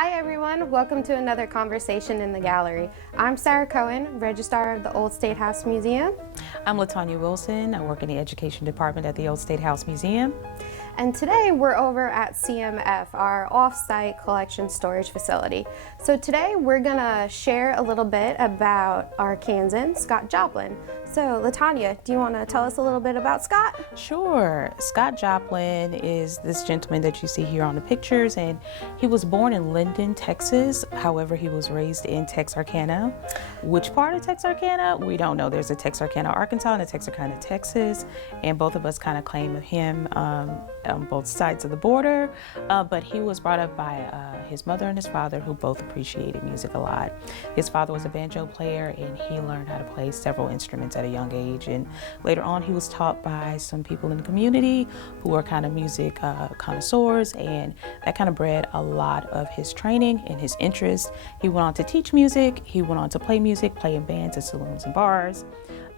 Hi everyone, welcome to another conversation in the gallery. I'm Sarah Cohen, Registrar of the Old State House Museum. I'm LaTanya Wilson. I work in the Education Department at the Old State House Museum. And today we're over at CMF, our off-site collection storage facility. So today we're gonna share a little bit about our Kansan, Scott Joplin. So LaTanya, do you wanna tell us a little bit about Scott? Sure. Scott Joplin is this gentleman that you see here on the pictures, and he was born in Linden, Texas. However, he was raised in Texarkana. Which part of Texarkana? We don't know. There's a Texarkana, Arkansas and a Texarkana, Texas, and both of us kind of claim him on both sides of the border, but he was brought up by his mother and his father, who both appreciated music a lot. His father was a banjo player, and he learned how to play several instruments at a young age, and later on he was taught by some people in the community who were kind of music connoisseurs, and that kind of bred a lot of his training and his interest. He went on to teach music, he went on to play music, play in bands at saloons and bars.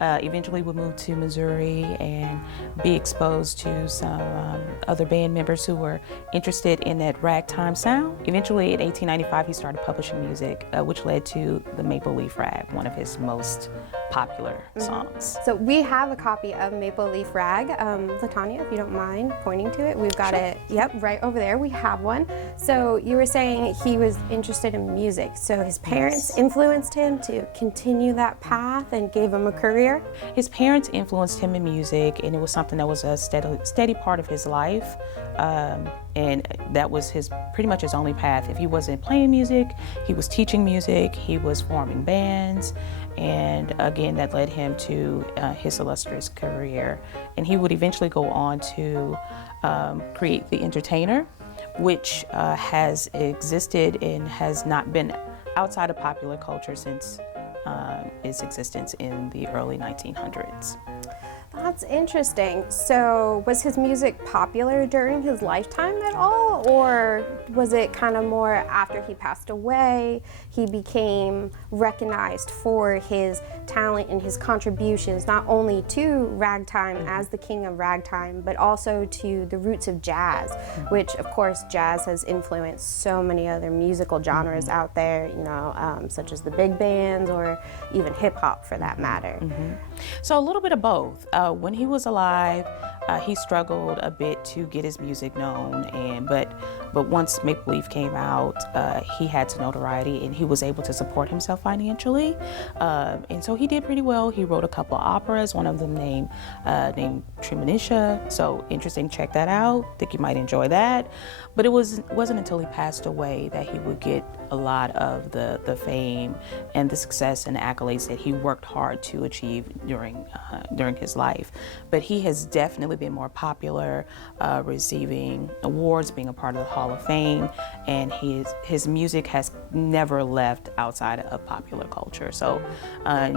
Eventually would move to Missouri and be exposed to some other band members who were interested in that ragtime sound. Eventually in 1895 he started publishing music, which led to the Maple Leaf Rag, one of his most popular songs. So we have a copy of Maple Leaf Rag. LaTanya, if you don't mind pointing to it, we've got it, yep, right over there. We have one. So you were saying he was interested in music. So his parents influenced him to continue that path and gave him a career? His parents influenced him in music, and it was something that was a steady part of his life. And that was pretty much his only path. If he wasn't playing music, he was teaching music, he was forming bands, and again, that led him to his illustrious career. And he would eventually go on to create The Entertainer, which has existed and has not been outside of popular culture since its existence in the early 1900s. That's interesting. So was his music popular during his lifetime at all, or was it kind of more after he passed away he became recognized for his talent and his contributions not only to ragtime as the King of Ragtime, but also to the roots of jazz, which of course jazz has influenced so many other musical genres out there, you know, such as the big bands or even hip hop for that matter. So a little bit of both. When he was alive, he struggled a bit to get his music known, but once Maple Leaf came out, he had some notoriety and he was able to support himself financially, and so he did pretty well. He wrote a couple of operas, one of them named Tremonisha, so interesting, check that out. Think you might enjoy that. But it wasn't until he passed away that he would get a lot of the fame and the success and accolades that he worked hard to achieve during his life. But he has definitely been more popular, receiving awards, being a part of the Hall of Fame, and his music has never left outside of popular culture. So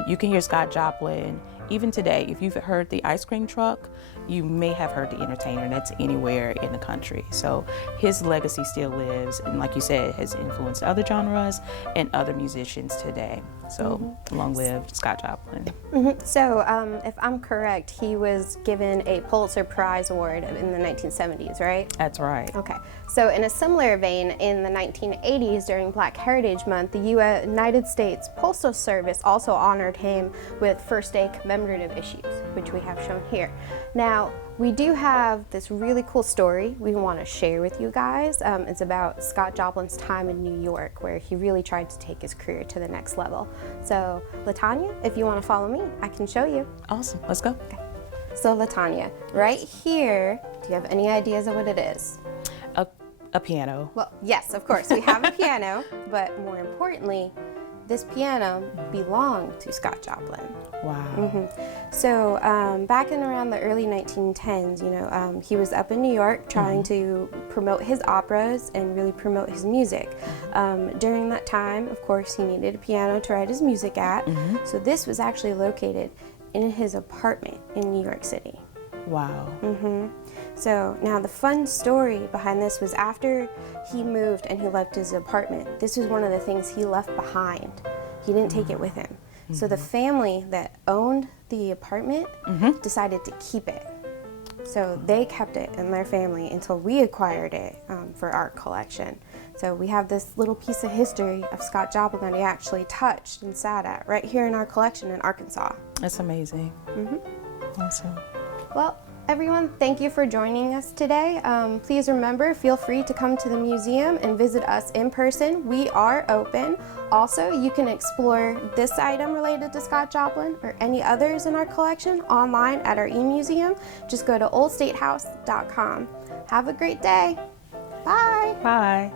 you can hear Scott Joplin even today. If you've heard the ice cream truck, you may have heard the Entertainer, and that's anywhere in the country. So his legacy still lives, and like you said, has influenced other genres and other musicians today. So long live Scott Joplin. So if I'm correct, he was given a Pulitzer Prize Award in the 1970s, right? That's right. Okay. So in a similar vein, in the 1980s during Black Heritage Month, the United States Postal Service also honored him with First Day commemorative issues, which we have shown here. Now, we do have this really cool story we want to share with you guys. It's about Scott Joplin's time in New York, where he really tried to take his career to the next level. So, LaTanya, if you want to follow me, I can show you. Awesome, let's go. Okay. So, LaTanya, right here, do you have any ideas of what it is? A piano. Well, yes, of course, we have a piano, but more importantly, this piano belonged to Scott Joplin. Wow. So back in around the early 1910s, you know, he was up in New York trying to promote his operas and really promote his music. During that time, of course, he needed a piano to write his music at. So this was actually located in his apartment in New York City. Wow. So now the fun story behind this was after he moved and he left his apartment, this was one of the things he left behind. He didn't take it with him. So the family that owned the apartment decided to keep it. So they kept it in their family until we acquired it for our collection. So we have this little piece of history of Scott Joplin that he actually touched and sat at right here in our collection in Arkansas. That's amazing. Awesome. Well, everyone, thank you for joining us today. Please remember, feel free to come to the museum and visit us in person. We are open. Also, you can explore this item related to Scott Joplin or any others in our collection online at our e-museum. Just go to oldstatehouse.com. Have a great day. Bye. Bye.